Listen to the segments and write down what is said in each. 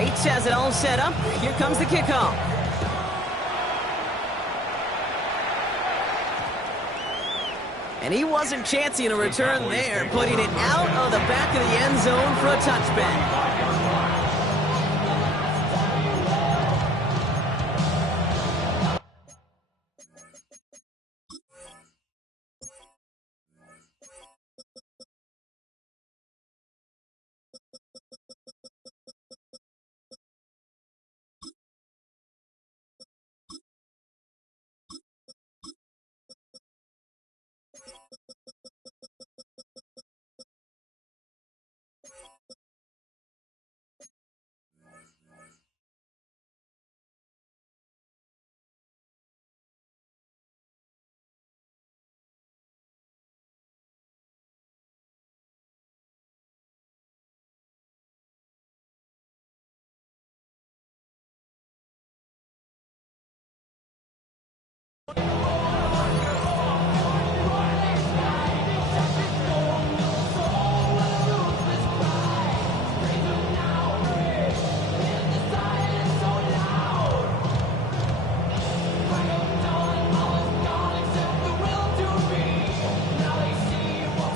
Bates has it all set up. Here comes the kickoff. And he wasn't chancing a return there, putting it out of the back of the end zone for a touchback.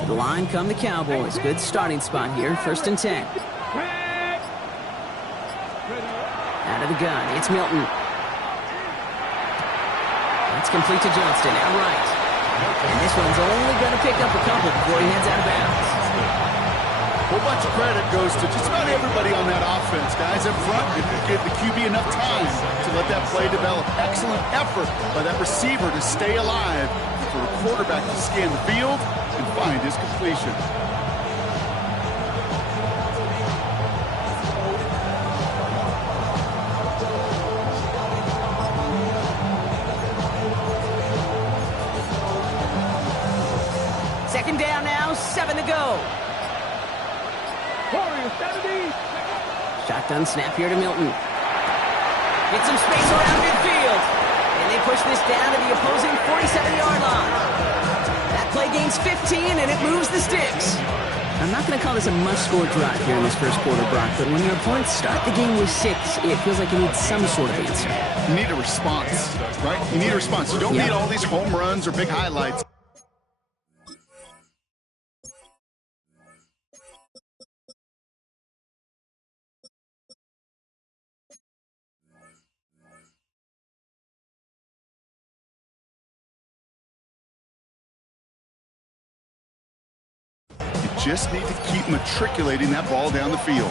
To the line come the Cowboys. Good starting spot here. 1st and 10. Out of the gun. It's Milton. That's complete to Johnston. Outright. And this one's only going to pick up a couple before he heads out of bounds. A whole bunch of credit goes to just about everybody on that offense. Guys up front, if you give the QB enough time to let that play develop. Excellent effort by that receiver to stay alive for a quarterback to scan the field and find his completion. Second down now, 7 to go. Shotgun snap here to Milton. Get some space around midfield. And they push this down to the opposing 47-yard line. That play gains 15, and it moves the sticks. I'm not going to call this a must-score drive here in this first quarter, Brock, but when your opponents start the game with 6, it feels like you need some sort of answer. You need a response, right? You need a response. You don't need all these home runs or big highlights. Just need to keep matriculating that ball down the field.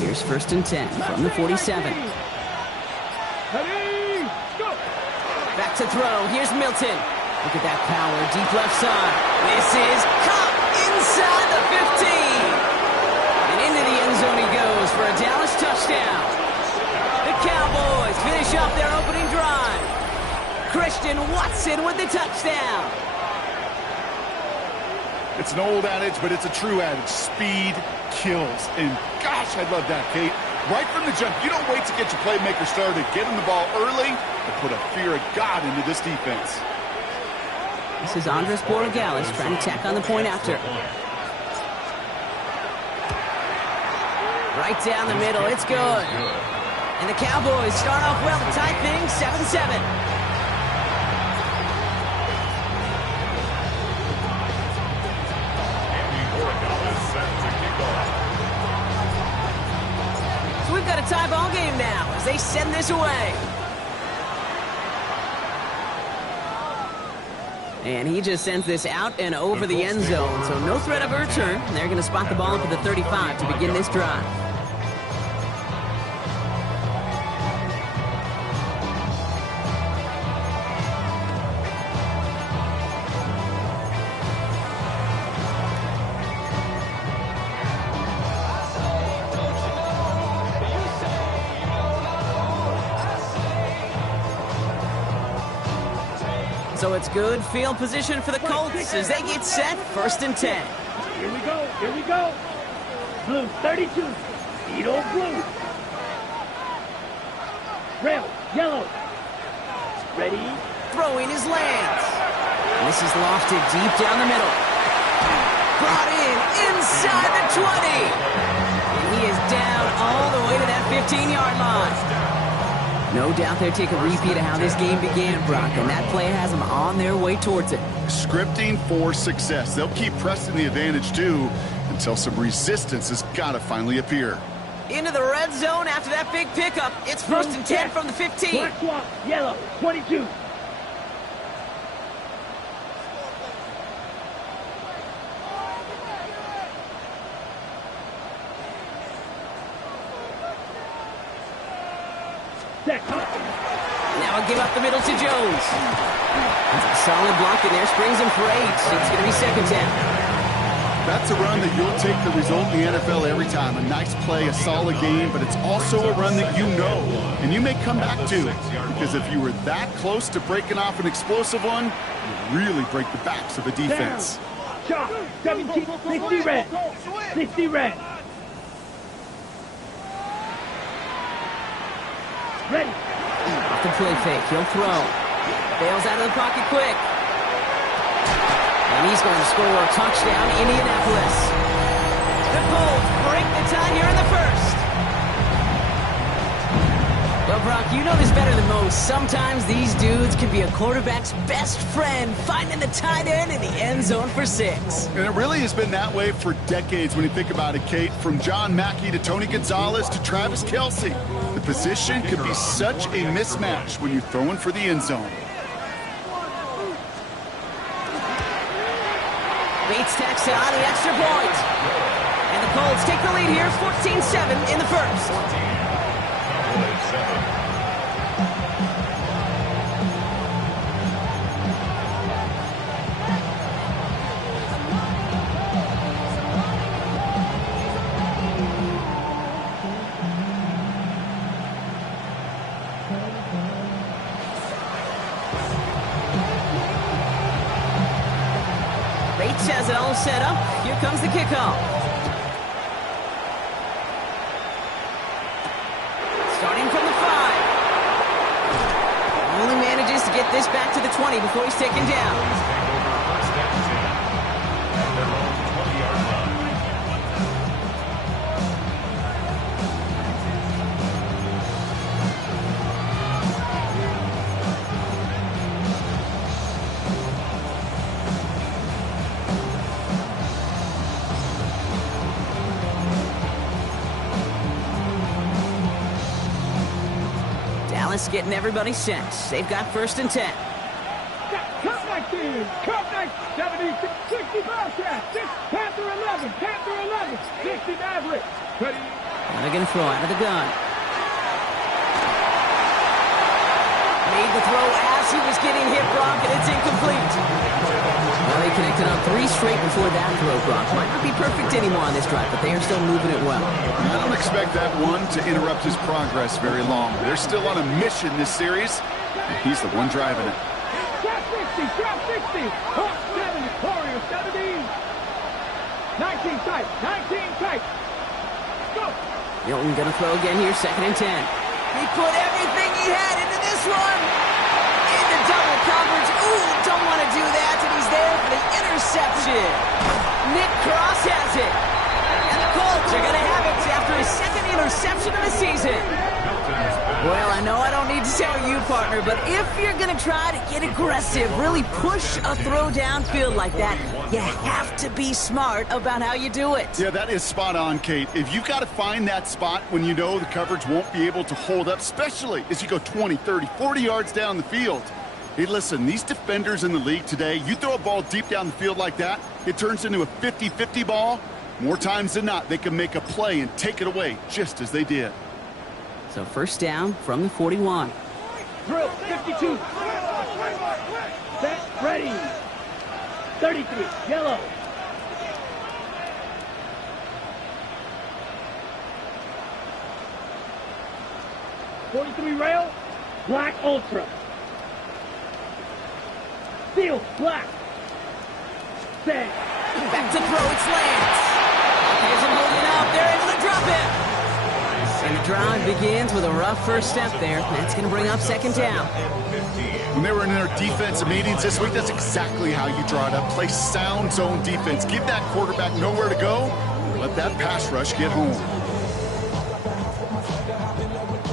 Here's 1st and 10 from the 47. Back to throw. Here's Milton. Look at that power, deep left side. This is caught inside the 15. And into the end zone he goes for a Dallas touchdown. The Cowboys finish off their opening drive. Christian Watson with the touchdown. It's an old adage, but it's a true adage. Speed kills. And gosh, I love that, Kate. Right from the jump, you don't wait to get your playmaker started. Get him the ball early and put a fear of God into this defense. This is Andres Borregales trying to tack on the point after. Right down the middle, it's good. And the Cowboys start off well to tie things 7-7. So we've got a tie ball game now as they send this away. And he just sends this out and over the end zone. So no threat of a return. They're going to spot the ball up at the 35 to begin this drive. So it's good field position for the Colts as they get set. 1st and 10. Here we go. Here we go. Blue 32. Speedo blue. Rail yellow. Ready. Throwing his lands. And this is lofted deep down the middle. Brought in inside the 20. And he is down all the way to that 15-yard line. No doubt they'll take a repeat of how this game began, Brock, and that play has them on their way towards it. Scripting for success. They'll keep pressing the advantage, too, until some resistance has got to finally appear. Into the red zone after that big pickup. It's 1st and 10 from the 15. Black swap, yellow, 22. Now I'll give up the middle to Jones. That's a solid block in there. Springs him for 8. It's going to be 2nd down. That's a run that you'll take the result in the NFL every time. A nice play, a solid game, but it's also a run that you know and you may come back to. Because if you were that close to breaking off an explosive one, you really break the backs of a defense. Chop, 17, 60 red. 60 red. Ready. Off the play fake. He'll throw. Bails out of the pocket quick. And he's going to score a touchdown, Indianapolis. The Colts break the tie here in the first. Well, Brock, you know this better than most. Sometimes these dudes can be a quarterback's best friend, finding the tight end in the end zone for 6. And it really has been that way for decades when you think about it, Kate. From John Mackey to Tony Gonzalez to Travis Kelce. The position could be such a mismatch when you're throwing for the end zone. Bates tacks on the extra point. And the Colts take the lead here, 14-7 in the first. Bates has it all set up. Here comes the kickoff. Starting from the 5. Only manages to get this back to the 20 before he's taken down. Dallas getting everybody set. They've got 1st and 10. Cut 19, cut 70, 60 Bobcat, 6, Panther 11, Panther 11, 60 Maverick. Ready. Now they're going to throw out of the gun. Made the throw as he was getting hit, Brock, and it's incomplete. Well, they connected on 3 straight before that throw, Brock. Might not be perfect anymore on this drive, but they are still moving it well. I don't expect that one to interrupt his progress very long. They're still on a mission this series, and he's the one driving it. Drop 60, drop 60. Hawk 70, Warrior 70. 19 tight, 19 tight. Go. Hilton going to throw again here, 2nd and 10. He put everything he had into this one. Into double coverage. Ooh, don't want to do that, and he's there for the interception. Nick Cross has it. And the Colts are going to have it after his 2nd interception of the season. Well, I know I don't need to tell you, partner, but if you're going to try to get aggressive, really push a throw downfield like that, you have to be smart about how you do it. Yeah, that is spot on, Kate. If you've got to find that spot when you know the coverage won't be able to hold up, especially as you go 20, 30, 40 yards down the field. Hey, listen, these defenders in the league today, you throw a ball deep down the field like that, it turns into a 50-50 ball. More times than not, they can make a play and take it away, just as they did. So 1st down from the 41. Drill 52. Set, ready. 33, yellow. .43 rail, black ultra. Steel, black. Set. Back to throw, it's Lance. Here's him holding up. drop it. And the drive begins with a rough first step there. That's going to bring up second down. When they were in their defensive meetings this week, that's exactly how you draw it up. Play sound zone defense. Give that quarterback nowhere to go. Let that pass rush get home.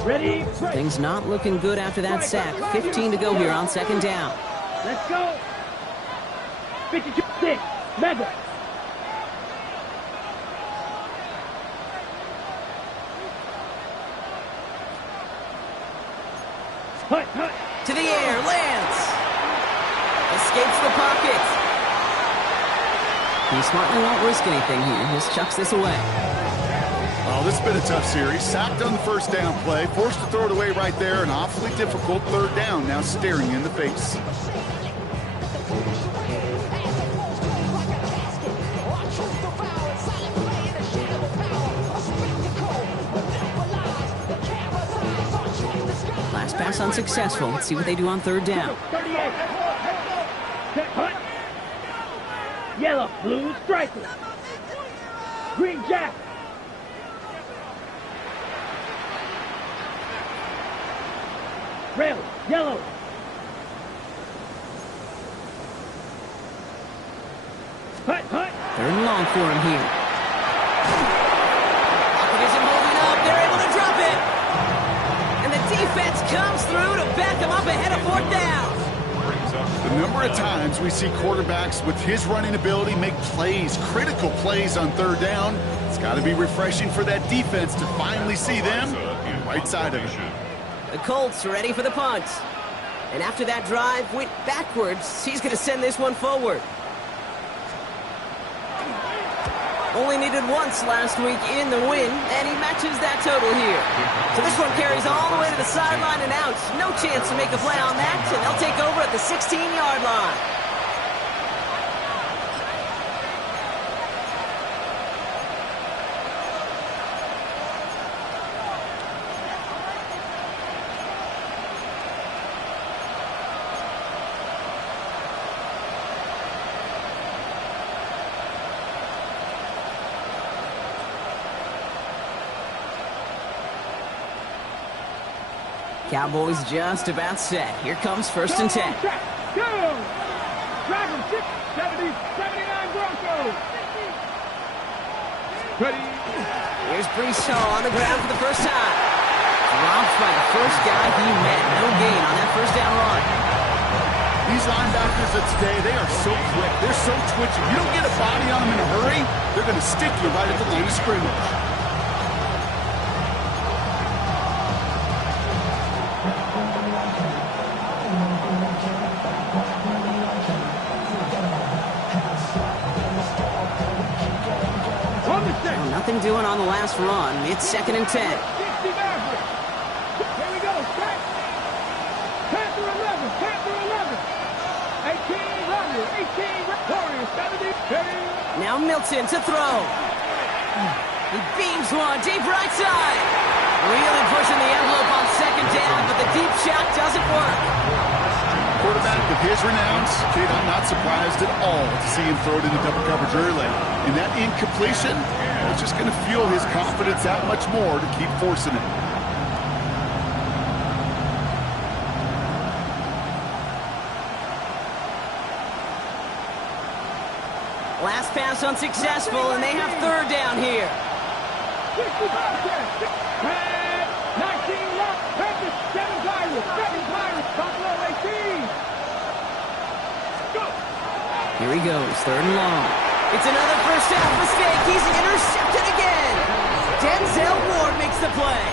Ready? Things not looking good after that sack. 15 to go here on second down. Let's go. 52, 6, mega. Hut, hut. To the air, lands. Escapes the pocket. He smartly won't risk anything here. Just chucks this away. Oh, this has been a tough series. Sacked on the first down play. Forced to throw it away right there. An awfully difficult third down now staring you in the face. Last pass unsuccessful. Let's see what they do on third down. 38. Set, hut. Yellow, blue, striker. Green jack. Red, yellow. Hut, hut. Third and long for him here. Pocket isn't moving up. They're able to drop it. And the defense comes through to back them up ahead of fourth down. The number of times we see quarterbacks with his running ability make plays, critical plays on third down, it's got to be refreshing for that defense to finally see them on the right side of it. The Colts ready for the punt. And after that drive went backwards, he's going to send this one forward. Only needed once last week in the win, and he matches that total here. So this one carries all the way to the sideline and out. No chance to make a play on that, and they'll take over at the 16-yard line. Cowboys just about set. Here comes first and 10. Go! Dragon 6, 70, 79 Broncos. Ready? Here's Brees on the ground for the first time. Dropped by the first guy he met. No gain on that first down run. These linebackers of today, they are so quick. They're so twitchy. You don't get a body on them in a hurry, they're going to stick you right at the line of scrimmage. Nothing doing on the last run. It's second and 10. 60 Mavericks. Here we go. Set. Panther 11. Panther 11. 18 Runner. 18 Warriors. 70. Now Milton to throw. He beams one deep right side. Really pushing the envelope on second down, but the deep shot doesn't work. Quarterback with his renowns, kid, I'm not surprised at all to see him throw it into double coverage early. And that incompletion, it's just going to fuel his confidence that much more to keep forcing it. Last pass unsuccessful, and they have third down here. 65 10. 19 left. Panthers. 7 Pirates. 7 Pirates. Buffalo 18. Go. Here he goes, third and long. It's another first half mistake. He's intercepted again. Denzel Ward makes the play.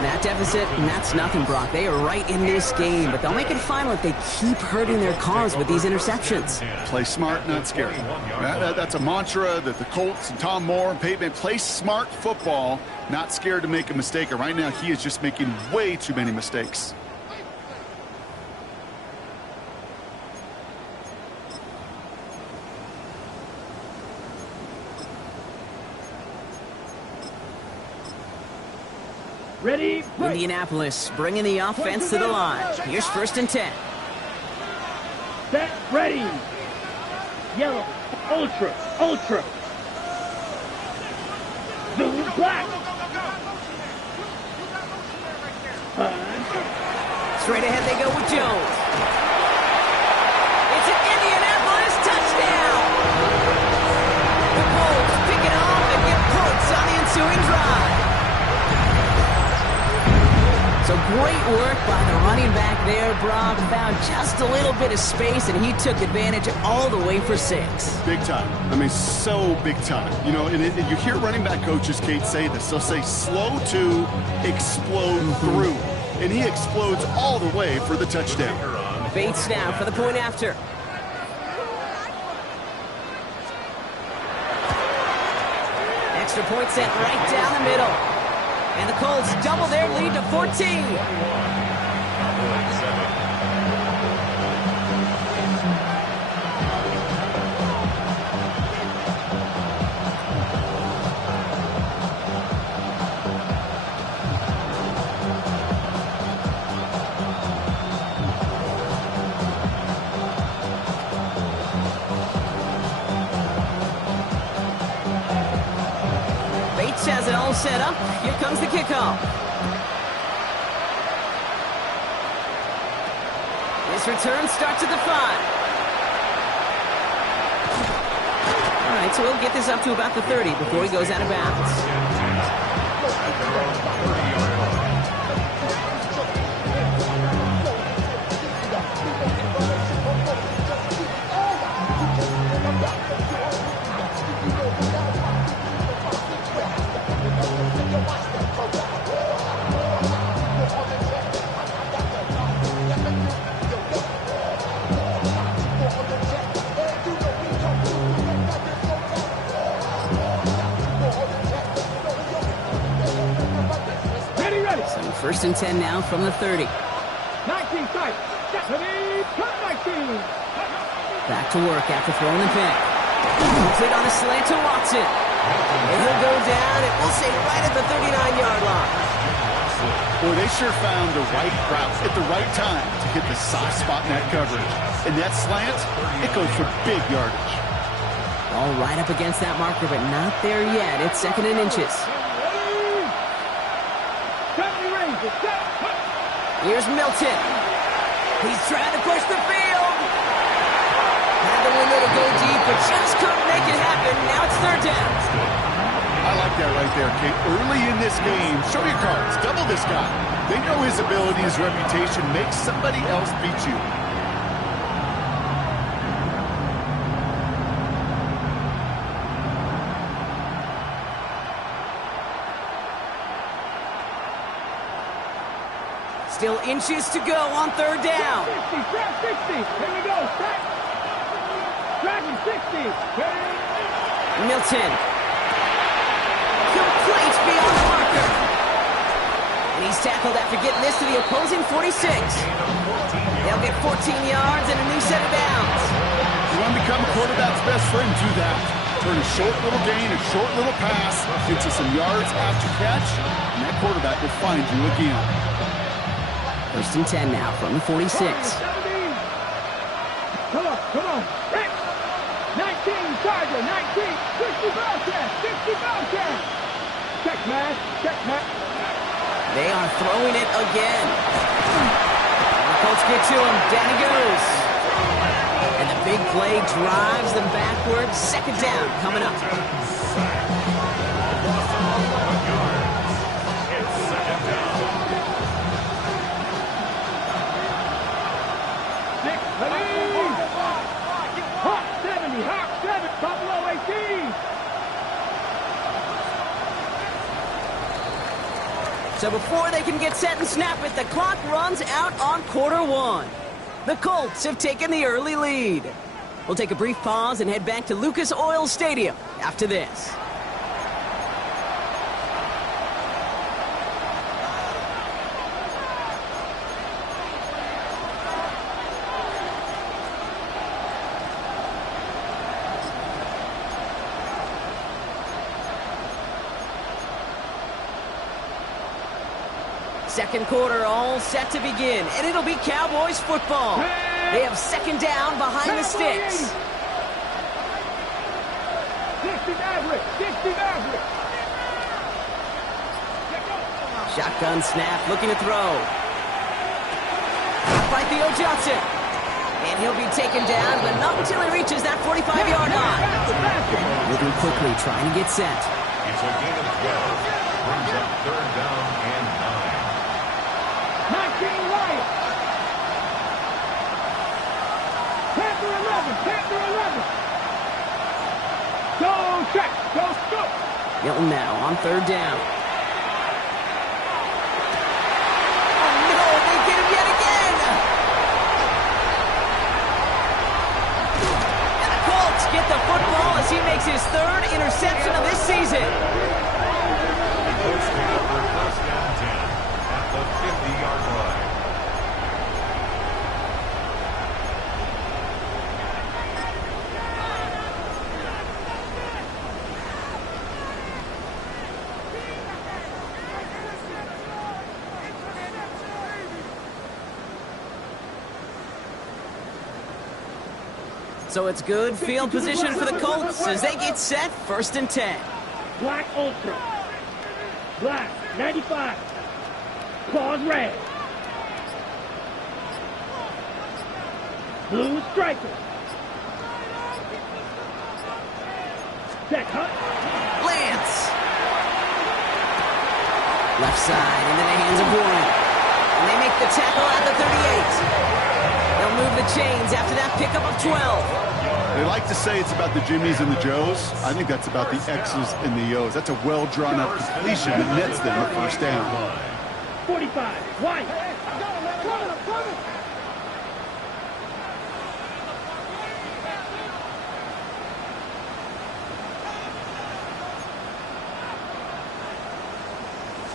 That deficit, and that's nothing, Brock. They are right in this game, but they'll make it final if they keep hurting their cause with these interceptions. Play smart, not scared. That's a mantra that the Colts and Tom Moore and Peyton play smart football, not scared to make a mistake. And right now, he is just making way too many mistakes. Ready? Indianapolis bringing the offense to the line. Here's first and 10. Set. Ready. Yellow. Ultra. Ultra. Blue. Black. Straight ahead they go with Jones. It's an Indianapolis touchdown! The Colts pick it off and get points on the ensuing drive. So great work by the running back there, Brock. Found just a little bit of space, and he took advantage all the way for 6. Big time. I mean, so big time. You know, and you hear running back coaches, Kate, say this. They'll say slow to explode through. And he explodes all the way for the touchdown. Bates now for the point after. Extra point sent right down the middle. And the Colts double their lead to 14. Has it all set up. Here comes the kickoff. This return starts at the 5. All right, so we'll get this up to about the 30 before he goes out of bounds. First and 10 now from the 30. 19 tight. 19. Back to work after throwing the pick. Complete on a slant to Watson. And he'll go down, and we'll say right at the 39-yard line. Boy, they sure found the right route at the right time to hit the soft spot in that coverage. And that slant, it goes for big yardage. All right up against that marker, but not there yet. It's 2nd and inches. Here's Milton. He's trying to push the field. Had the window to go deep, but just couldn't make it happen. Now it's 3rd down. I like that right there, Kate. Early in this game, show your cards. Double this guy. They know his ability, his reputation makes somebody else beat you. Still inches to go on 3rd down. 60, track 60. Here we go. Track 60. Milton. Complete beyond the marker. And he's tackled after getting this to the opposing 46. They'll get 14 yards and a new set of downs. You want to become a quarterback's best friend, do that. Turn a short little gain, a short little pass into some yards after catch, and that quarterback will find you again. 1st and 10 now from the 46. Come on. 19, Tiger, 19. 60 Bellcat. Check, man. They are throwing it again. The Colts get to him. Down he goes. And the big play drives them backwards. 2nd down coming up. So before they can get set and snap it, the clock runs out on Q1. The Colts have taken the early lead. We'll take a brief pause and head back to Lucas Oil Stadium after this. Second quarter all set to begin, and it'll be Cowboys football. They have 2nd down behind the sticks. 60 Maverick. Shotgun snap, looking to throw. right, Theo Johnson. And he'll be taken down, but not until he reaches that 45-yard line. Moving quickly, trying to get set. It's a gain of 12. Brings up third down and 9. 19 right. Panther 11. Panther 11. Go check. Go scoop. Hilton now on third down. Get the football as he makes his third interception of this season. The Colts pick up their first down 10 at the 50-yard line. So it's good field position for the Colts as they get set, 1st and 10. Black Ultra. Black, 95. Claws red. Blue striker. Set cut. Lance. Left side into the hands of Warren. And they make the tackle at the 38. They'll move the chains after that pickup of 12. They like to say it's about the Jimmies and the Joes. I think that's about the X's and the O's. That's a well-drawn-up completion that nets them a first down. 45. White.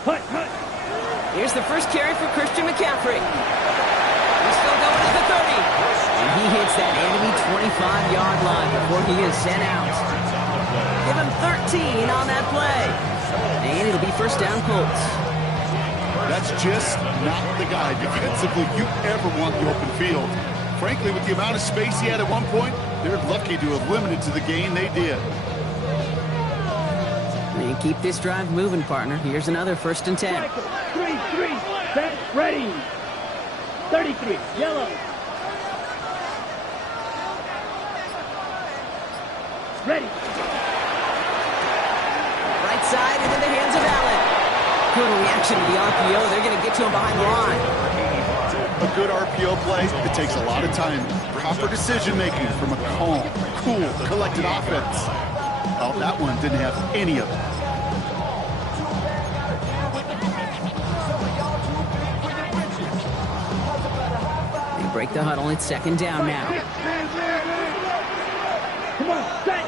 Hut, hut. Here's the first carry for Christian McCaffrey. He's still going to the 30. And he hits that enemy 25-yard line before he is sent out. Give him 13 on that play. And it'll be first down Colts. That's just not the guy defensively you ever want in the open field. Frankly, with the amount of space he had at one point, they're lucky to have limited to the gain they did. And keep this drive moving, partner. Here's another 1st and 10. 3-3. Set. Ready. 33. Yellow. Ready. Right side into the hands of Allen. Good reaction to the RPO. They're going to get to him behind the line. A good RPO play, it takes a lot of time. Proper decision-making from a calm, cool, collected offense. Oh, that one didn't have any of it. They break the huddle. It's 2nd down now. Come on, set.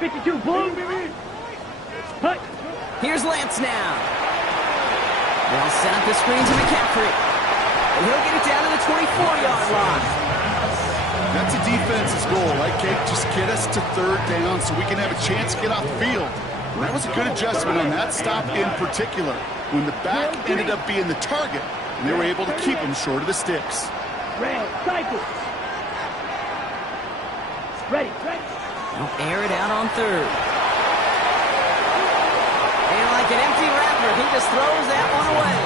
52, blue. Hut. Here's Lance now. They'll set up the screen to McCaffrey. And he'll get it down to the 24-yard line. That's a defense's goal, right, Kate? Just get us to 3rd down so we can have a chance to get off the field. And that was a good adjustment on that stop in particular, when the back ended up being the target, and they were able to keep him short of the sticks. Red, cycle. Ready, ready. They'll air it out on 3rd. And like an empty wrapper, he just throws that one away.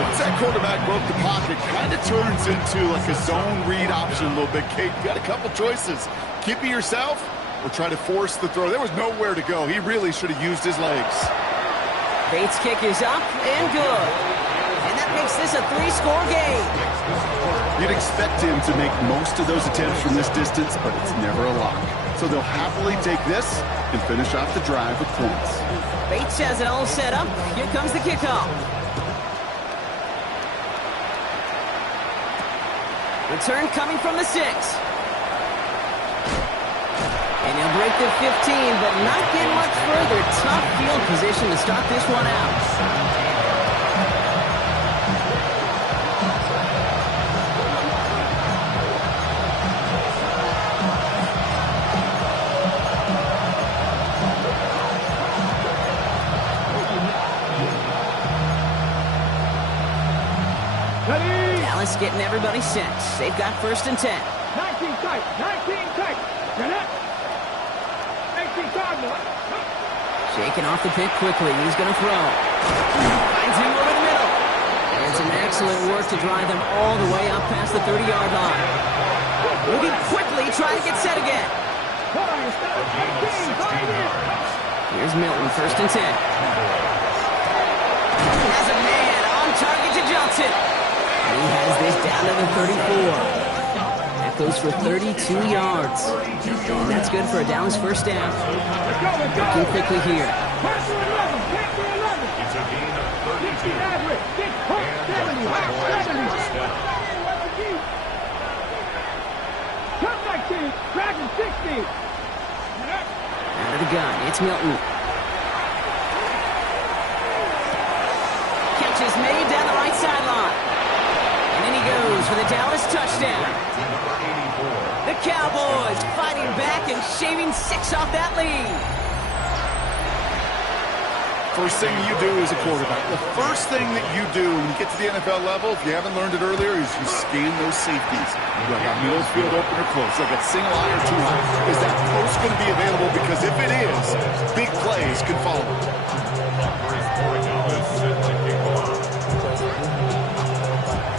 Once that quarterback broke the pocket, kind of turns into like a zone read option a little bit. Kate, you got a couple choices. Keep it yourself or try to force the throw. There was nowhere to go. He really should have used his legs. Bates' kick is up and good. And that makes this a 3-score game. You'd expect him to make most of those attempts from this distance, but it's never a lock. So they'll happily take this and finish off the drive with points. Bates has it all set up. Here comes the kickoff. Return coming from the 6. And he'll break the 15, but not get much further. Tough field position to start this one out. Dallas getting everybody set. They've got 1st and 10. 19 tight, 19 tight. Get up. 18 Cardinal. Shaking off the pick quickly. He's going to throw. Finds him over the middle. And And some excellent work to drive them all the way up past the 30-yard line. Moving quickly, trying to get set again. Here's Milton, 1st and 10. Has a man on target to Johnson. And he has this down to the 34. That goes for 32 yards. And that's good for a Dallas 1st down. Working quickly here. It's a gain of 32. Dragon 60. Out of the gun, it's Milton. Catch is made down the right sideline. And in he goes for the Dallas touchdown. The Cowboys fighting back and shaving 6 off that lead. First thing you do as a quarterback, the first thing that you do when you get to the NFL level, if you haven't learned it earlier, is you scan those safeties. You got middle field open or close. Like a single eye or two eye. Is that post going to be available? Because if it is, big plays can follow.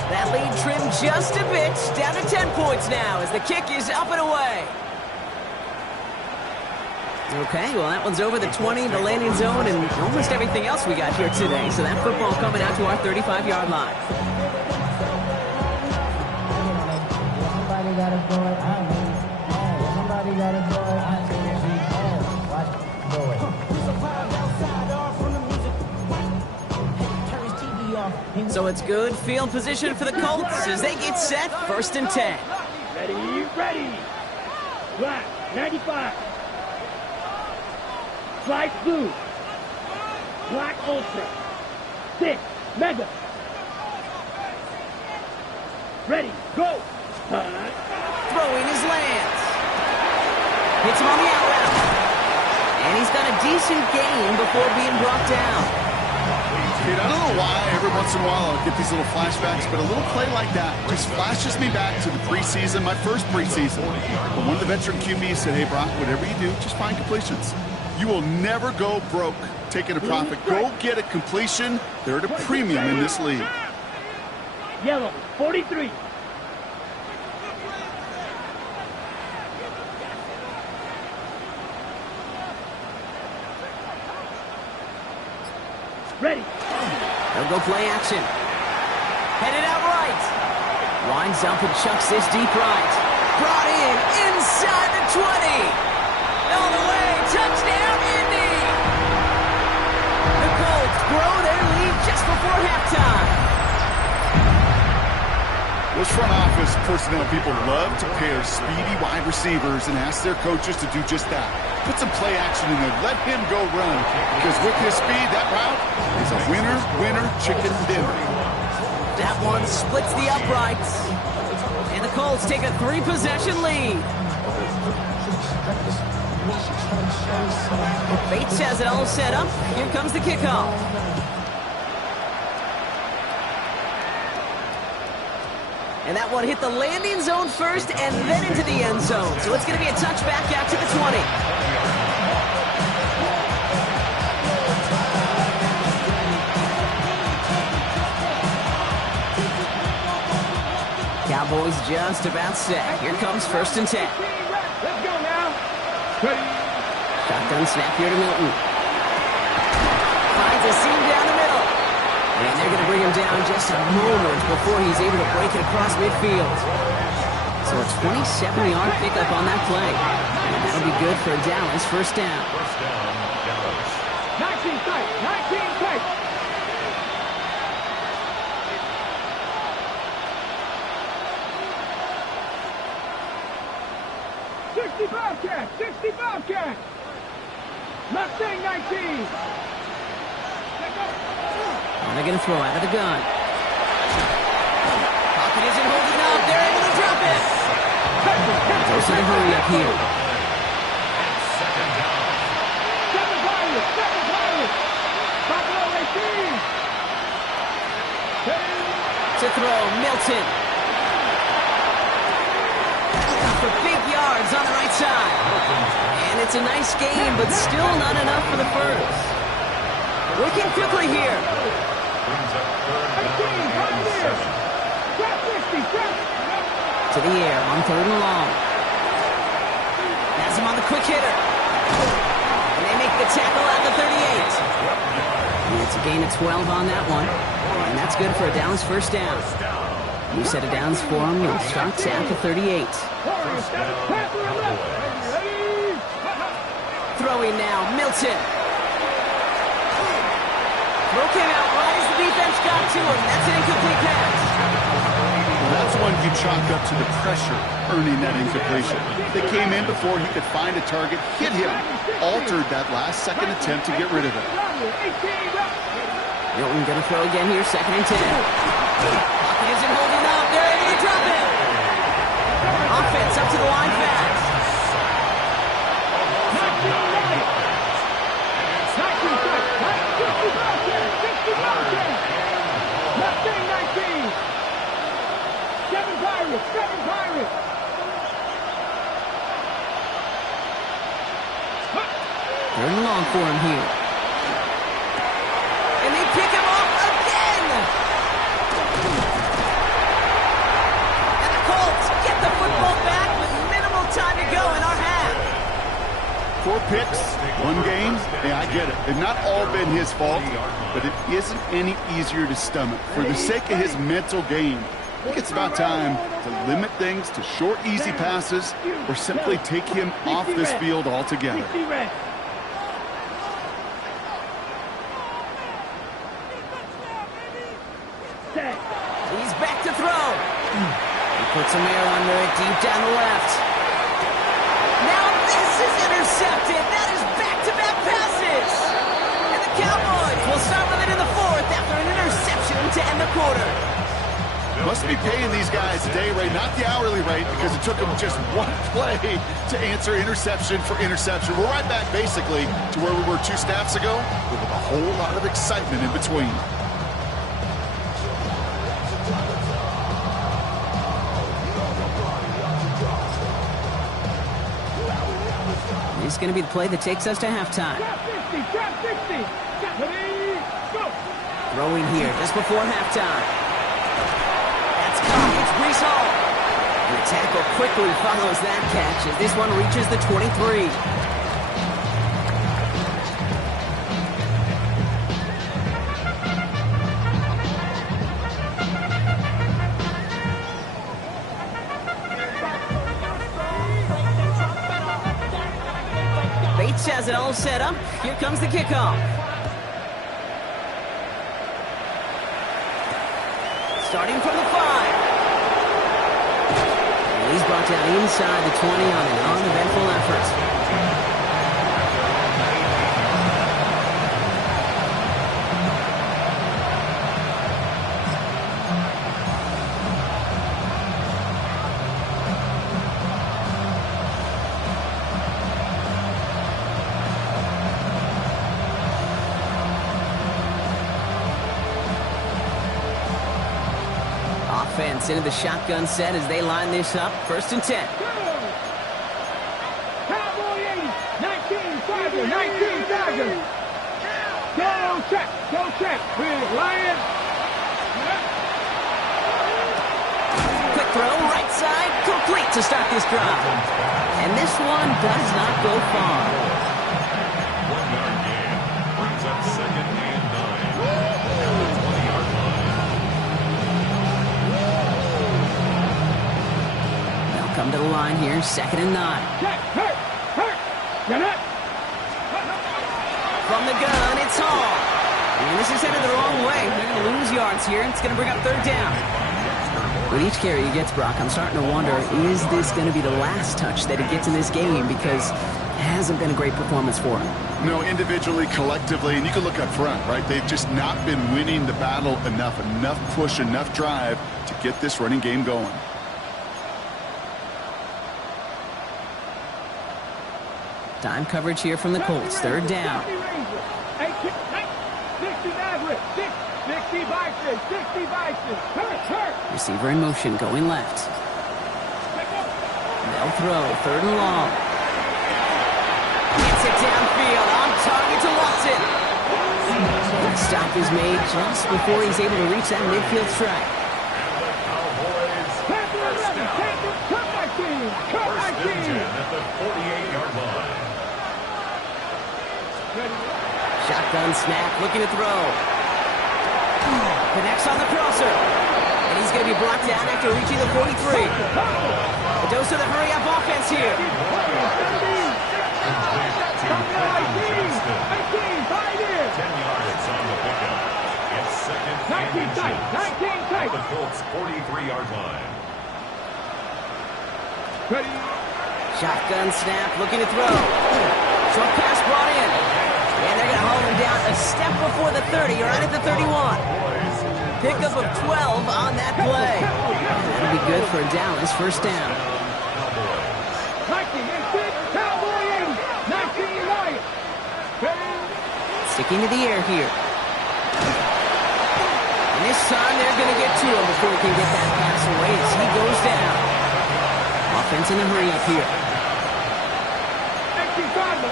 That lead trimmed just a bit, down to 10 points now as the kick is up and away. Okay, well, that one's over the 20, the landing zone, and almost everything else we got here today. So that football coming out to our 35-yard line. So it's good field position for the Colts as they get set, 1st and 10. Ready. Black, 95. Light blue. Black ultra. 6. Mega. Ready. Go. Throwing his lands. Hits him on the out route. And he's got a decent gain before being brought down. Dude, I don't know why every once in a while I'll get these little flashbacks, but a little play like that just flashes me back to the preseason, my first preseason. But one of the veteran QBs said, hey, Brock, whatever you do, just find completions. You will never go broke taking a profit. Go get a completion. They're at a premium in this league. Yellow, 43. Ready. They'll go play action. Headed out right. Winds up and chucks this deep right. Brought in inside the 20. All the way. Touchdown, Indy. The Colts grow their lead just before halftime. Those front office personnel people love to pair speedy wide receivers and ask their coaches to do just that. Put some play action in there. Let him go run. Because with his speed, that route is a winner, chicken dinner. That one splits the uprights. And the Colts take a 3-possession lead. Bates has it all set up. Here comes the kickoff. And that one hit the landing zone first and then into the end zone. So it's going to be a touchback out to the 20. Cowboys just about set. Here comes 1st and 10. Let's go now. Shotgun snap here to Milton. Finds a seam down the middle. And they're going to bring him down just a moment before he's able to break it across midfield. So a 27-yard pickup on that play. And that'll be good for Dallas, 1st down. 19 tight. 19 tight. Bobcat, 60 Bobcat. Mustang 19. And they're going to throw out of the gun. Pocket isn't holding up. They're able to drop it. Goes to the hurry up here. Second pilot. Buffalo 18. To throw, Milton. For big yards on the right side. And it's a nice game, but still not enough for the first. Working quickly here. up third down and 7. To the air on 3rd and long. Has him on the quick hitter. And they make the tackle at the 38. And it's a gain of 12 on that one. And that's good for a Dallas first down. New set of downs for him. It starts at the 38. Throwing now, Milton. Throw came out right as the defense got to him. That's an incomplete pass. Well, that's one you chalk up to the pressure earning that incompletion. They came in before he could find a target, hit him, altered that last-second attempt to get rid of it. Milton going to throw again here, 2nd and 10. Pocket isn't holding up. They're able to drop it. Offense up to the line fast. Seven Pirates. They're in long for him here. And they pick him off again. And the Colts get the football back with minimal time to go in our half. 4 picks, 1 game. Yeah, I get it. They've not all been his fault, but it isn't any easier to stomach. For the sake of his mental game, I think it's about time to limit things to short, easy passes or simply take him off this field altogether. He's back to throw. He puts some air under it deep down the left. Now this is intercepted. That is back-to-back passes. And the Cowboys will start with it in the 4th after an interception to end the quarter. Must be paying these guys day rate, not the hourly rate, because it took them just 1 play to answer interception for interception. We're right back, basically, to where we were 2 snaps ago, but with a whole lot of excitement in between. This is going to be the play that takes us to halftime. Throwing here just before halftime. It's Brees Hall. And the tackle quickly follows that catch as this one reaches the 23. Bates has it all set up. Here comes the kickoff. Starting from the 5. And he's brought down inside the 20 on an uneventful effort. Offense into the shotgun set as they line this up. 1st and 10. Cowboy 80, 19 Tiger, 19 Tiger. Go check with Lion. Quick throw, right side, complete to start this drive. And this one does not go far. 1-yard gain brings up 2nd and 9 at the 20-yard line. They'll come to the line here, 2nd and 9. Hurt. Get up. From the gun, it's Hall. And this is headed the wrong way. They're going to lose yards here. It's going to bring up 3rd down. With each carry he gets, Brock, I'm starting to wonder, is this going to be the last touch that he gets in this game? Because it hasn't been a great performance for him. No, individually, collectively, and you can look up front, right? They've just not been winning the battle enough push, enough drive to get this running game going. Time coverage here from the Colts. 3rd down. 60 Bison. Hurt. Receiver in motion, going left. They'll throw, 3rd and long. Gets it downfield, on target to Watson. Stop is made just before he's able to reach that midfield strike. Shotgun snap, looking to throw. Connects on the crosser. And he's going to be brought down after reaching the 43. A dose of the hurry-up offense here. 19 tight. The Colts 43-yard line. Ready. Shotgun snap, looking to throw. Short pass brought in. And they're going to haul him down a step before the 30, right at the 31. Pickup of 12 on that play. That'll be good for Dallas, first down. 19 Cowboy 80. 19 Lions. Sticking to the air here. And this time they're going to get to him before he can get that pass away as he goes down. Offense in a hurry up here. 18 Cardinal.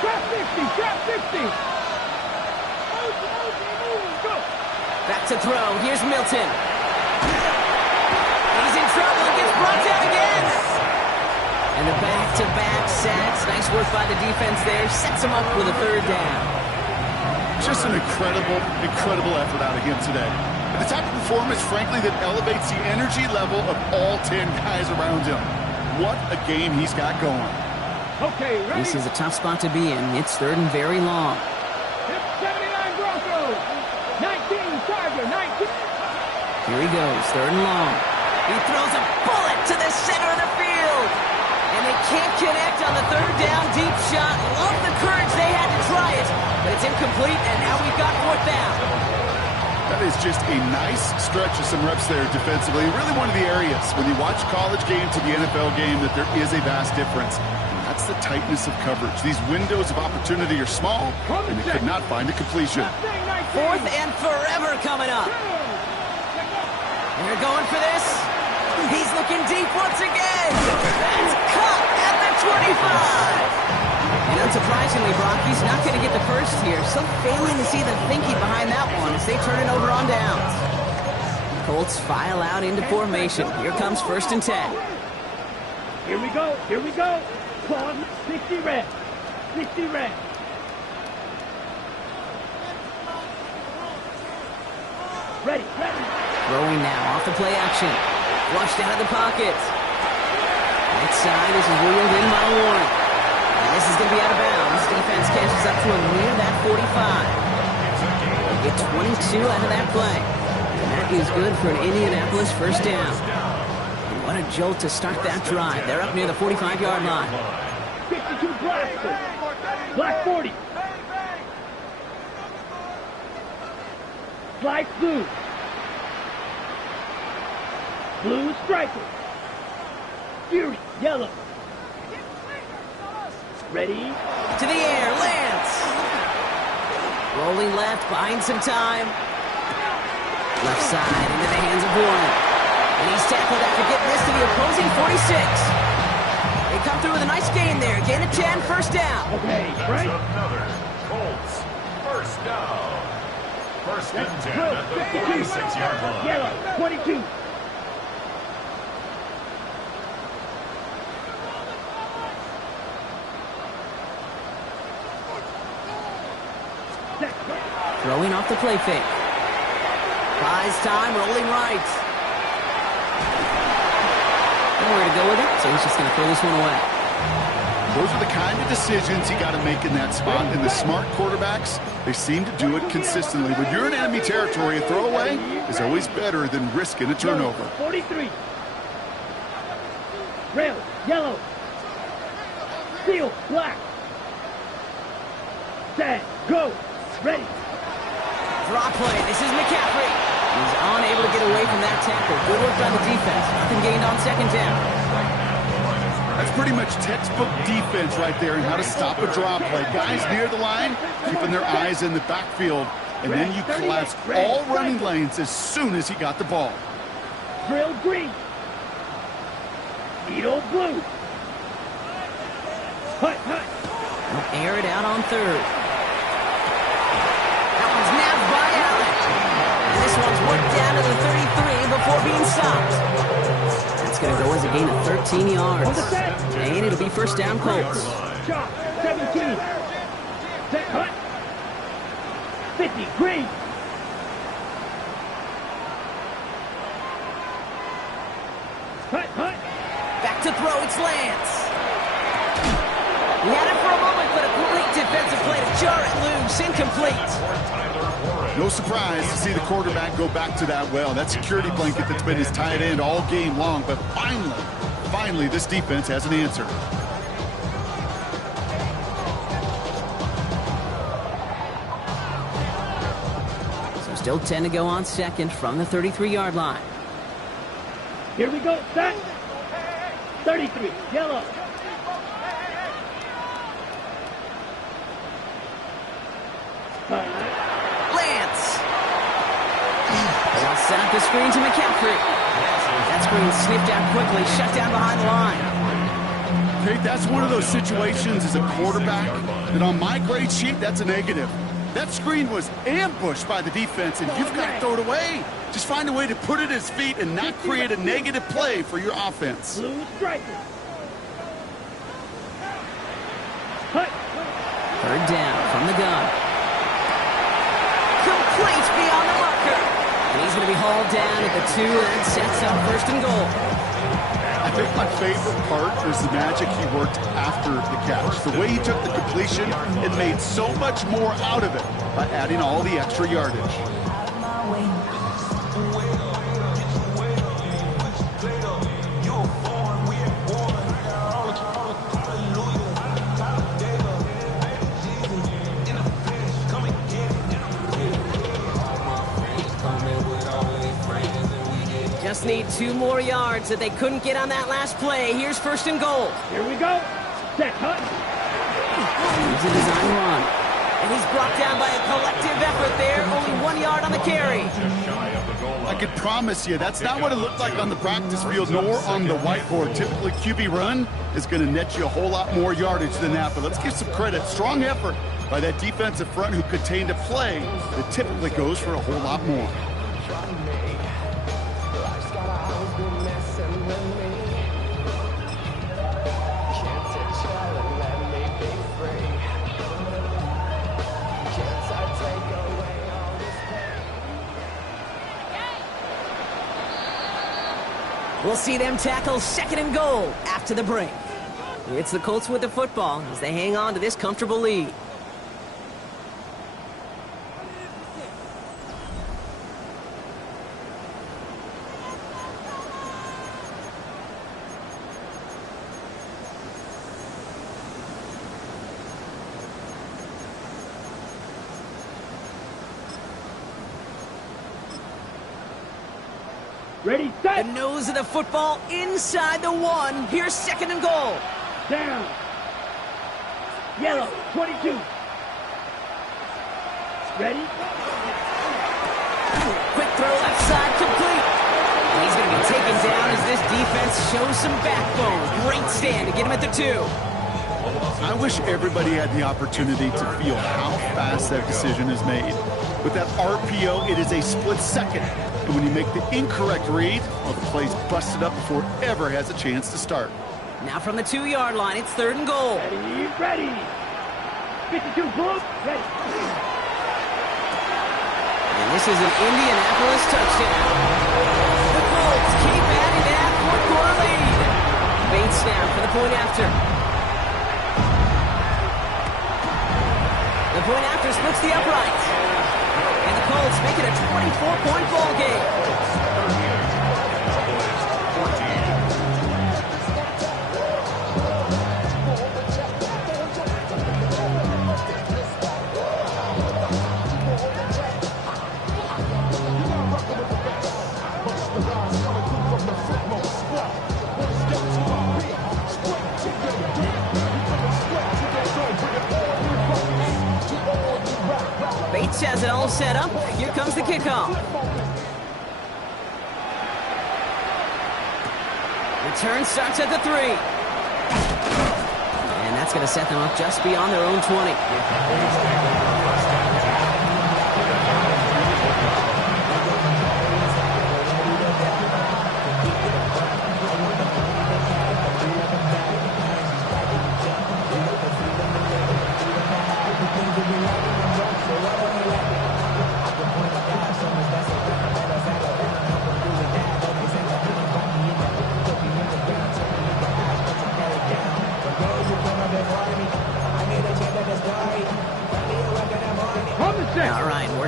Trap 50. Go. Back to throw. Here's Milton. He's in trouble and gets brought down again. And the back-to-back sacks. Nice work by the defense there. Sets him up with a third down. Just an incredible effort out of him today. And the type of performance, frankly, that elevates the energy level of all 10 guys around him. What a game he's got going. Okay, ready. This is a tough spot to be in. It's third and very long. 79 Broncos. 19 Charger. 19. Here he goes, third and long. He throws a bullet to the center of the field. And they can't connect on the third down deep shot. Love the courage they had to try it. But it's incomplete, and now we've got fourth down. That is just a nice stretch of some reps there defensively. Really one of the areas when you watch college game to the NFL game that there is a vast difference. And that's the tightness of coverage. These windows of opportunity are small, and they could not find a completion. Fourth and forever coming up. And they're going for this. He's looking deep once again. That's caught at the 25. And unsurprisingly, Brock, he's not going to get the first here. Still failing to see the thinking behind that one as they turn it over on downs. Colts file out into formation. Here comes first and 10. Here we go. Clause 60 red. 60 red. Ready. Throwing now off the play action. Flushed out of the pocket. Right side, this is wheeled in by Warren. And this is going to be out of bounds. Defense catches up to him near that 45. They get 22 out of that play. And that is good for an Indianapolis first down. And what a jolt to start that drive. They're up near the 45-yard line. 52 Black 40. Slice blue. Blue striker. Fury, yellow. Ready? To the air, Lance. Rolling left, buying some time. Left side into the hands of Warren. And he's tackled after getting this to the opposing 46. They come through with a nice gain there. Gain of 10, first down. Okay, right? Another Colts first down. First and 10 at the 46-yard line. Yellow, 22. Throwing off the play fake. Buys time, rolling right. Nowhere to go with it, so he's just going to throw this one away. Those are the kind of decisions you got to make in that spot. And the smart quarterbacks, they seem to do it consistently. When you're in enemy territory, a throwaway is always better than risking a turnover. 43. Rail, yellow. Steel, black. Set, go. Ready. Draw play. This is McCaffrey. He's unable to get away from that tackle. Good work by the defense. Nothing gained on second down. That's pretty much textbook defense right there and how to stop a draw play. Guys near the line, keeping their eyes in the backfield, and then you collapse all running lanes as soon as he got the ball. Drill green. Needle blue. Hut. They'll air it out on third. being stopped. That's going to go as a gain of 13 yards. On the set. And it'll be first down Colts. Shot, 17. Set, cut. 50, green. Cut, cut. Back to throw, it's Lance. He had it for a moment, but a great defensive play to jar it loose. Incomplete. No surprise to see the quarterback go back to that well. That security blanket that's been his tight end all game long. But finally, this defense has an answer. So still 10 to go on second from the 33-yard line. Here we go, set. 33, yellow. Lance. They'll set up the screen to McCaffrey. That screen sniffed out quickly, shut down behind the line. Okay, that's one of those situations as a quarterback that on my grade sheet, that's a negative. That screen was ambushed by the defense, and you've got to throw it away. Just find a way to put it at his feet and not create a negative play for your offense. Blue striker. Cut. Third down from the gun. Complete beyond the marker. And he's going to be hauled down at the 2 and sets up first and goal. I think my favorite part was the magic he worked after the catch. The way he took the completion and made so much more out of it by adding all the extra yardage. Just need 2 more yards that they couldn't get on that last play. Here's first and goal. Here we go. Set, cut. It's a design run. And he's brought down by a collective effort there. Only 1 yard on the carry. I could promise you, that's not what it looked like on the practice field, nor on the whiteboard. Typically, QB run is going to net you a whole lot more yardage than that. But let's give some credit. Strong effort by that defensive front who contained a play that typically goes for a whole lot more. We'll see them tackle second and goal after the break. It's the Colts with the football as they hang on to this comfortable lead. Ready, The set. nose of the football inside the 1. Here's second and goal. Down. Yellow, 22. Ready? Quick throw left side, complete. And he's going to be taken down as this defense shows some backbone. Great stand to get him at the 2. I wish everybody had the opportunity to feel how fast that decision is made. With that RPO, it is a split second. And when you make the incorrect read, well, the play's busted up before it ever has a chance to start. Now from the 2-yard line, it's third and goal. Ready, ready. 52, blue, ready. And this is an Indianapolis touchdown. The Colts keep adding that 4-quarter lead. Bait snap for the point after. The point after splits the upright. And the Colts make it a 24-point ball game. Bates has it all set up. Here comes the kickoff. Return starts at the 3. And that's going to set them up just beyond their own 20.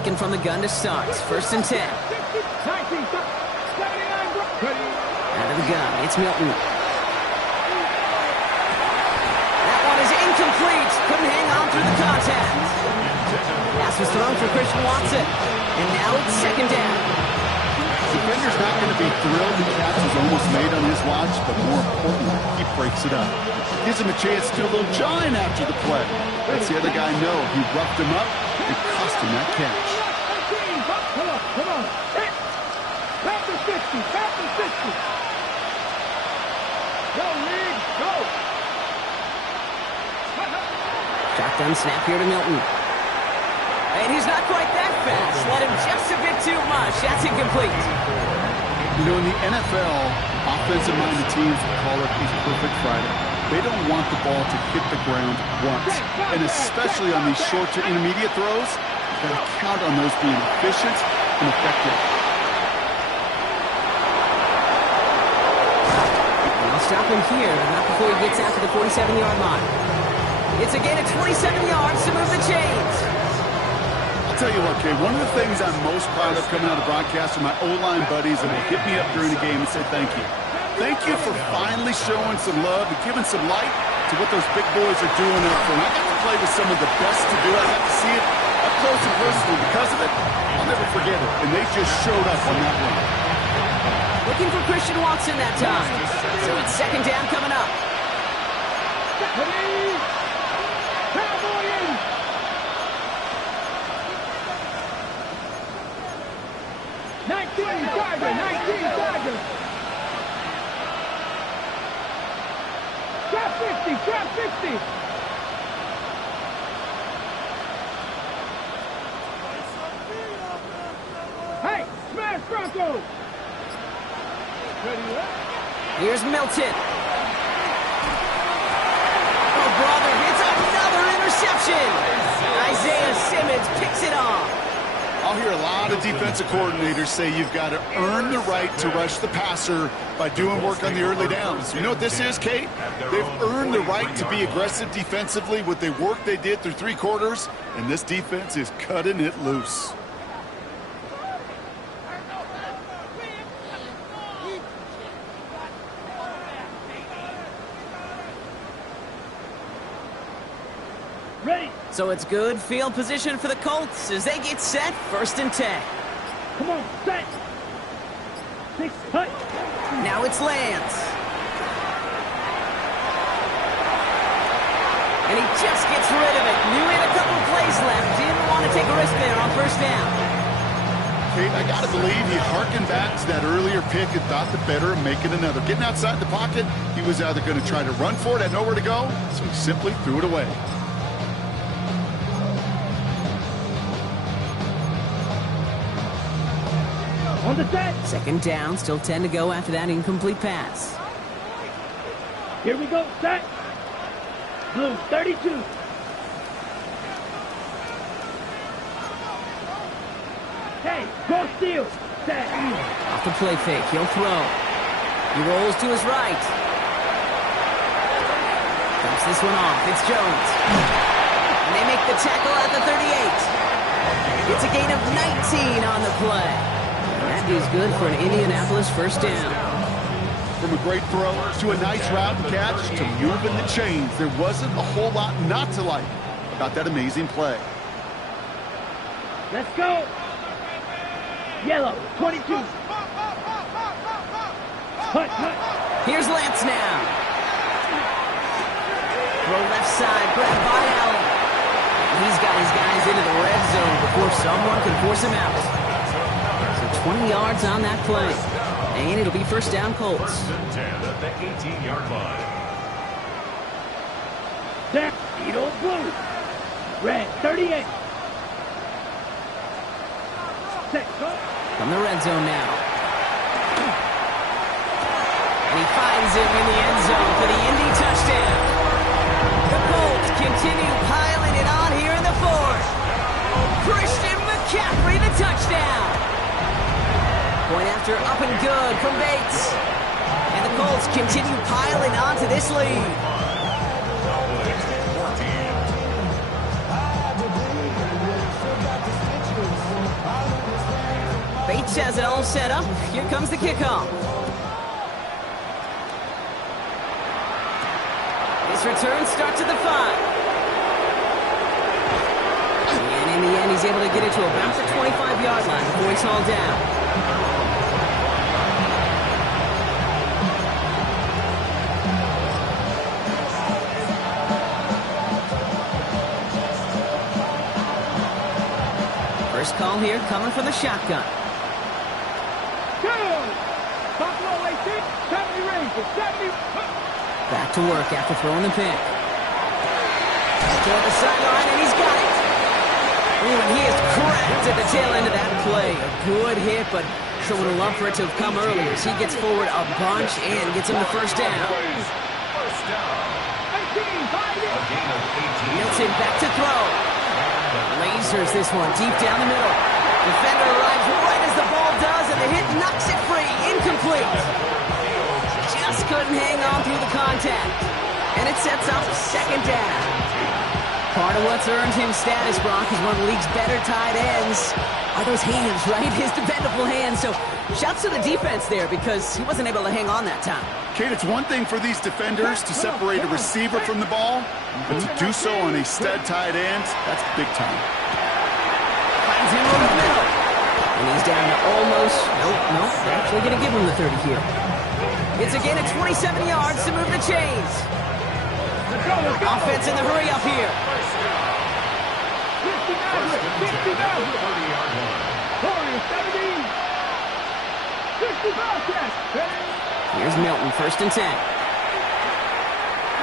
working from the gun to start. First and 10. 19, 79, Out of the gun, it's Milton. That one is incomplete. Couldn't hang on through the contact. Pass was thrown for Christian Watson. And now it's second down. Defender's not going to be thrilled the catch is almost made on his watch, but more importantly, he breaks it up. Gives him a chance to do a little jawing after the play. Lets the other guy know he roughed him up and cost him that catch. Come on. Hey, back to 60, back to 60. Go, League, go. Shotgun snap here to Milton. And he's not quite that fast. Let him just a bit too much. That's incomplete. You know, in the NFL, offensive-minded teams call it a perfect Friday. They don't want the ball to hit the ground once. And especially on these short to intermediate throws, you've got to count on those being efficient and effective. And I'll stop him here, but not before he gets out to the 47-yard line. It's a gain of 27 yards to move the chains. I'll tell you what, Kay, one of the things I'm most proud of coming out of broadcast are my O-line buddies that will hit me up during the game and say thank you. Thank you for finally showing some love and giving some light to what those big boys are doing up front. I got to play with some of the best to do it. I got to see it up close and personal. Because of it, I'll never forget it. And they just showed up on that one. Looking for Christian Watson that time. So it's second down coming up. Cowboy in. 19 Tiger. Trap 50. Hey, smash Bronco. Here's Milton. Oh, brother, it's another interception. Isaiah Simmons picks it off. I'll hear a lot of defensive coordinators say you've got to earn the right to rush the passer by doing work on the early downs. You know what this is, Kate? They've earned the right to be aggressive defensively with the work they did through 3 quarters, and this defense is cutting it loose. Ready. So it's good field position for the Colts as they get set. First and 10. Come on, set. 6 cut. Now it's Lance. And he just gets rid of it. Knew he had a couple plays left. Didn't want to take a risk there on first down. Kate, I got to believe he harkened back to that earlier pick and thought the better of making another. Getting outside the pocket, he was either going to try to run for it, had nowhere to go, so he simply threw it away. On the set. Second down, still 10 to go after that incomplete pass. Here we go, set. Blue, 32. Hey, go steal. Set. Off the play fake, he'll throw. He rolls to his right. Dumps this one off, it's Jones. And they make the tackle at the 38. It's a gain of 19 on the play. That is good for an Indianapolis first down. From a great throw to a nice route and catch to moving the chains, there wasn't a whole lot not to like about that amazing play. Let's go. Yellow, 22. Cut. Here's Lance now. Throw left side, grabbed by Allen. He's got his guys into the red zone before someone can force him out. 20 yards on that play. And it'll be first down Colts. 10 at the 18-yard line. Set. Edo blue. Red, 38. Set. Go. From the red zone now. And he finds him in the end zone for the Indy touchdown. The Colts continue piling it on here in the fourth. Christian McCaffrey, the touchdown. Point after up and good from Bates. And the Colts continue piling on to this lead. Coach has it all set up. Here comes the kickoff. This return starts at the 5. And in the end, he's able to get it to about the 25-yard line before he's hauled down. First call here coming from the shotgun. Buffalo 18, 70 range, 70. Back to work after throwing the pick. Toward the sideline, and he's got it. Ooh, and he is cracked at the tail end of that play. A good hit, but sure would have loved for it to have come earlier as he gets forward a bunch and gets him the first down. Milton back to throw. Lasers this one deep down the middle. Defender arrives right as the ball does, and the hit knocks it free. Incomplete. Just couldn't hang on through the contact. And it sets up second down. Part of what's earned him status, Brock, is one of the league's better tight ends. Are those hands, right? His dependable hands. So shouts to the defense there because he wasn't able to hang on that time. Kate, it's one thing for these defenders to separate a receiver from the ball, but to do so on a stud tight end, that's big time. Finds him over the middle. And he's down to almost, nope, they're actually going to give him the 30 here. It's a gain of 27 yards to move the chains. Offense in the hurry up here. 50. Here's Milton, first and 10.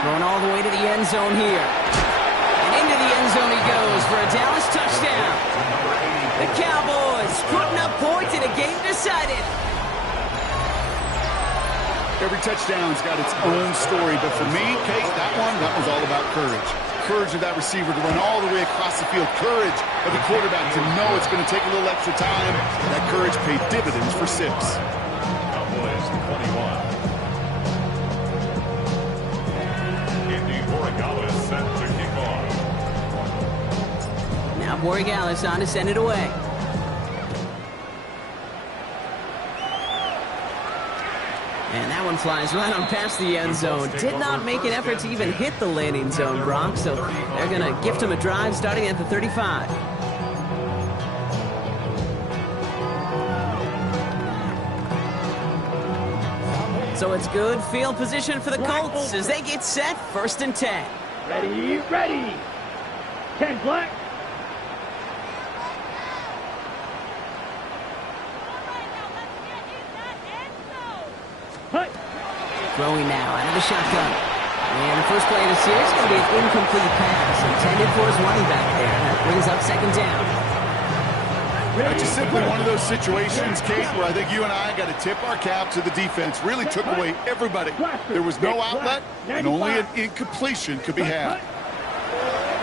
Going all the way to the end zone here. And into the end zone he goes for a Dallas touchdown. The Cowboys putting up points in a game decided. Every touchdown's got its own story, but for me, Kate, that was all about courage. Courage of that receiver to run all the way across the field. Courage of the quarterback to know it's going to take a little extra time. That courage paid dividends for 6. Cowboys 21. Andy Borregales set to kick off. Now Borregales on to send it away. And that one flies right on past the end zone. Did not make an effort to even hit the landing zone, Brock. So they're going to gift him a drive starting at the 35. So it's good field position for the Colts as they get set, first and 10. Ready. 10 black. Throwing now out of the shotgun. And the first play of the series is going to be an incomplete pass intended for his running back there. That brings up second down. That's just simply one of those situations, Kate, where I think you and I got to tip our cap to the defense. Really took away everybody. There was no outlet, and only an incompletion could be had.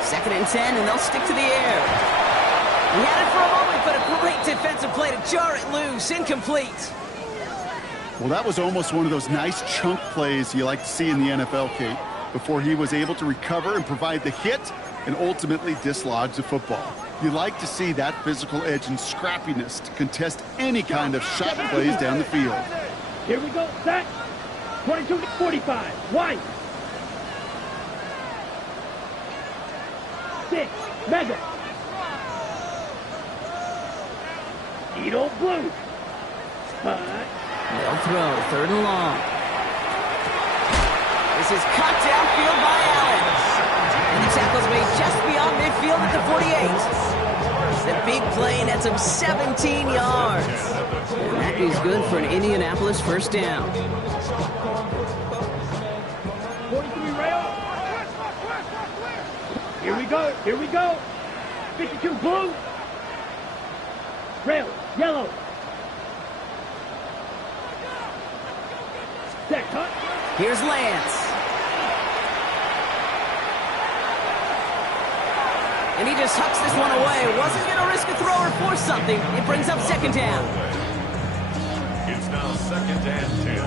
Second and 10, and they'll stick to the air. He had it for a moment, but a great defensive play to jar it loose. Incomplete. Well, that was almost one of those nice chunk plays you like to see in the NFL, Kate, before he was able to recover and provide the hit and ultimately dislodge the football. You like to see that physical edge and scrappiness to contest any kind of shot plays down the field. Here we go, set. 22-45, white. 6, mega. Needle blue. They'll throw, third and long. This is cut downfield by Allen. And the tackle's made just beyond midfield at the 48. The big play nets him 17 yards. And that is good for an Indianapolis first down. 43 rail. Here we go. 52 blue. Rail, yellow. Here's Lance. And he just hucks this one away. Wasn't going to risk a throw or force something. It brings up second down. It's now second and 10.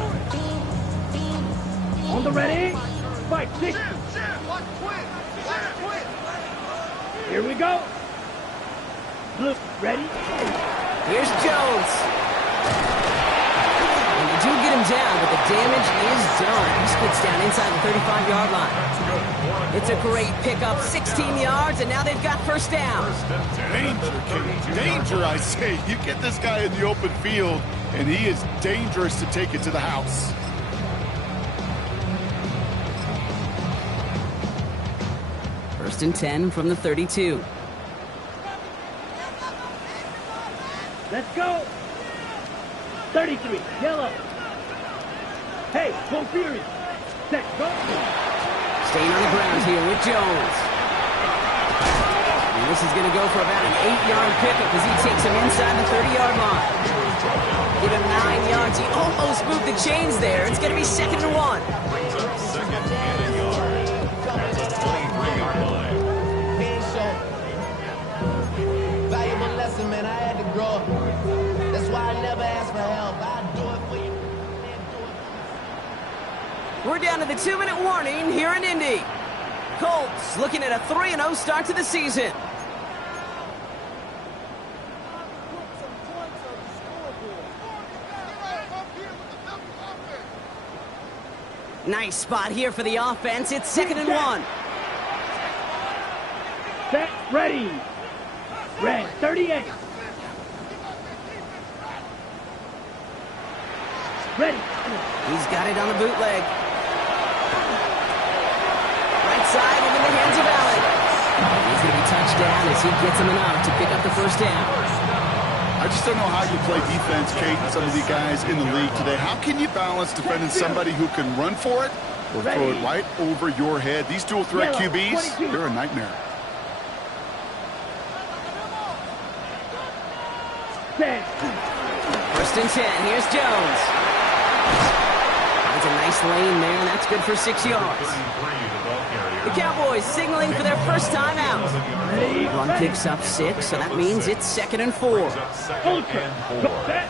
On the ready. 5, 6. Here we go. Blue, ready. Here's Jones. And they do get him down, but the damage is done. He splits down inside the 35-yard line. It's a great pickup, 16 yards, and now they've got first down. Danger, Kate. Danger, I say. You get this guy in the open field, and he is dangerous to take it to the house. First and 10 from the 32. Let's go. 33, yellow. Hey, full fury. Set, go. Staying on the ground here with Jones. And this is going to go for about an 8-yard pickup as he takes him inside the 30-yard line. Give him 9 yards. He almost moved the chains there. It's going to be 2nd and 1. Brings up 2nd and a yard. That's a 23-yard line. Valuable lesson, man. I had to grow up. That's why I never ask for help. I do it for you. We're down to the 2-minute warning here in Indy. Colts looking at a 3-0 start to the season. Nice spot here for the offense. It's 2nd and 1. Set, ready. Red, 38. Ready. He's got it on the bootleg. Right side into the hands of Allen. He's going to be touched down as he gets him enough to pick up the first down. I just don't know how you play defense, Kate, and some of the guys in the league today. How can you balance defending somebody who can run for it or throw it right over your head? These dual threat QBs, they're a nightmare. First and 10. Here's Jones. It's a nice lane there, and that's good for 6 yards. The Cowboys signaling for their first time out. Run picks up 6, so that means it's 2nd and 4. Ultra. Set.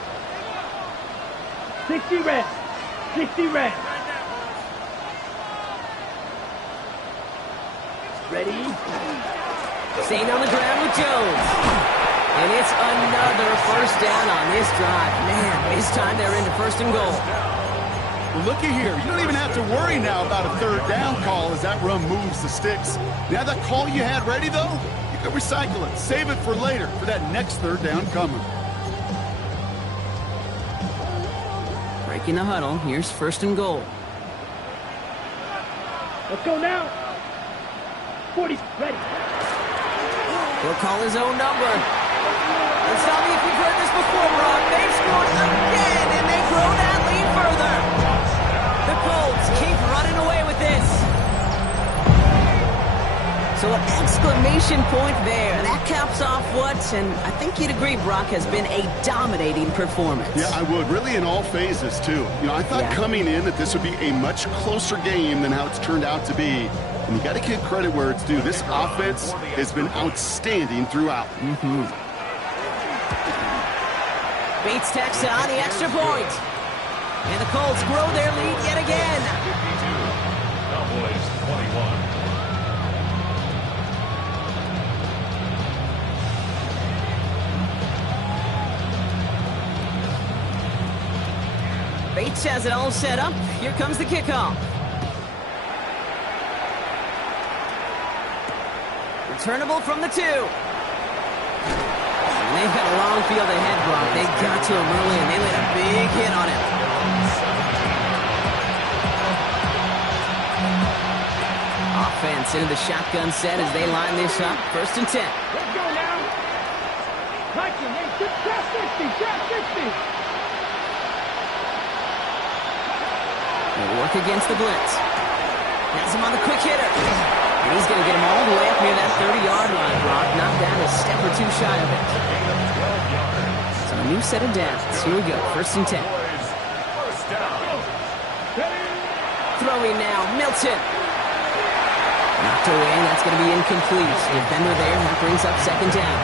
60 red. 60 red. Ready. Staying on the ground with Jones. And it's another first down on this drive. Man, this time they're into 1st and goal. Well, looky here. You don't even have to worry now about a 3rd down call as that run moves the sticks. Now that call you had ready, though, you can recycle it. Save it for later for that next 3rd down coming. Breaking the huddle. Here's 1st and goal. Let's go now. 40, ready. He'll call his own number. And tell me if you've heard this before, Brock. They've scored again, and they grow that lead further. The Colts keep running away with this. So an exclamation point there. That caps off what, and I think you'd agree, Brock, has been a dominating performance. Yeah, I would. Really in all phases, too. You know, I thought coming in that this would be a much closer game than how it's turned out to be. And you got to give credit where it's due. This offense has been outstanding throughout. Bates tacks on the extra point. And the Colts grow their lead yet again. 52. Cowboys 21. Bates has it all set up. Here comes the kickoff. Returnable from the 2. And they've got a long field ahead, Brock. They got to him early, and they laid a big hit on him. Offense into the shotgun set as they line this up. 1st and 10. Let's go now. Viking, hey, trap 60, trap 60. They'll work against the blitz. Has him on the quick hitter. And he's going to get him all the way up near that 30-yard line, Brock. Knocked down a step or 2 shy of it. So a new set of downs. Here we go. 1st and 10. Throwing now. Milton. Knocked away. That's going to be incomplete. Defender there. That brings up 2nd down.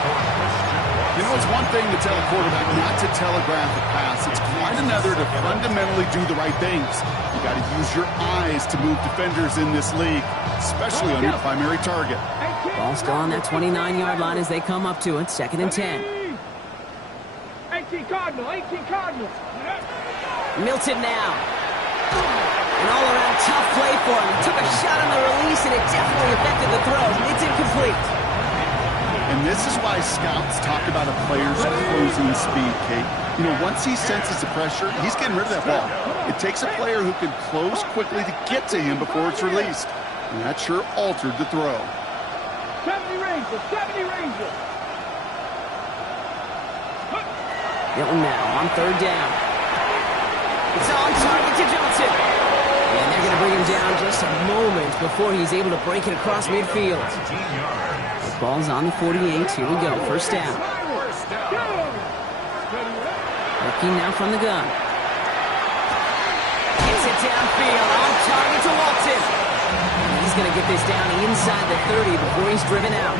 You know, it's one thing to tell a quarterback not to telegraph a pass. It's quite another to fundamentally do the right things. You got to use your eyes to move defenders in this league, especially on your primary target. Ball still on that 29-yard line as they come up to it. 2nd and 10. 18 Cardinal, 18 Cardinal. Milton now. An all-around tough play for him. He took a shot on the release, and it definitely affected the throw. It's incomplete. And this is why scouts talk about a player's closing speed, Kate. You know, once he senses the pressure, he's getting rid of that ball. It takes a player who can close quickly to get to him before it's released. And that sure altered the throw. 70 Rangers, 70 Rangers. Milton now on third down. It's on target to Johnson. And they're going to bring him down just a moment before he's able to break it across midfield. The ball's on the 48. Here we go. First down. Looking now from the gun. Gets it downfield. On target to Walton. And he's going to get this down inside the 30 before he's driven out.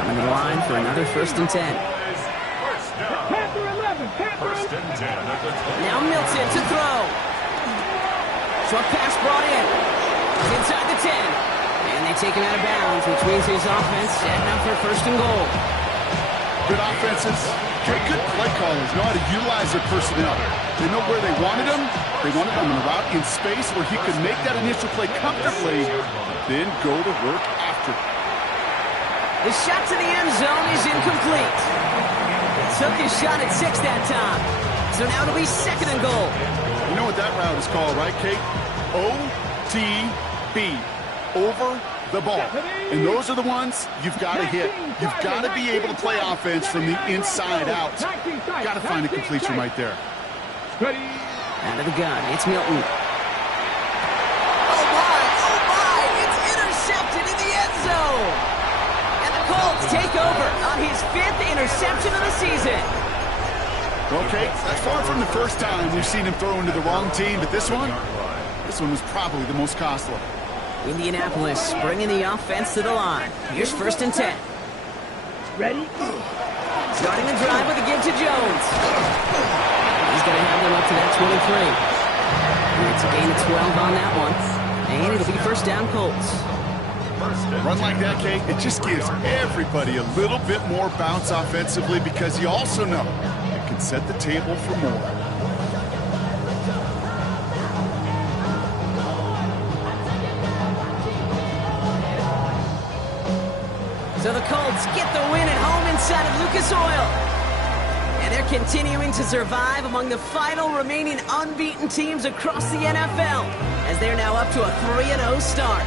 Coming to the line for another 1st and 10. Panther 11, Panther 11. Now Milton to throw. Short pass brought in. He's inside the 10. And they take him out of bounds, which means his offense setting up for 1st and goal. Good offenses, good play callers know how to utilize their personnel. They know where they wanted him. They wanted him in a route in space where he could make that initial play comfortably, then go to work after. The shot to the end zone is incomplete. Took his shot at 6 that time. So now it'll be 2nd and goal. You know what that route is called, right, Kate? OTB. Over the ball. And those are the ones you've got to hit. You've got to be able to play offense from the inside out. Got to find a completion right there. Out of the gun, it's Milton. Oh my, it's intercepted in the end zone. And the Colts take over on his 5th interception of the season. Okay, that's far from the first time we've seen him throw into the wrong team, but this one was probably the most costly. Indianapolis bringing the offense to the line. Here's 1st and 10. Ready? Starting the drive with a give to Jones. He's going to have them up to that 23. And it's a gain of 12 on that one. And it'll be 1st down Colts. Run like that, Kate, it just gives everybody a little bit more bounce offensively because you also know it can set the table for more. So the Colts get the win at home inside of Lucas Oil. And they're continuing to survive among the final remaining unbeaten teams across the NFL as they're now up to a 3-0 start.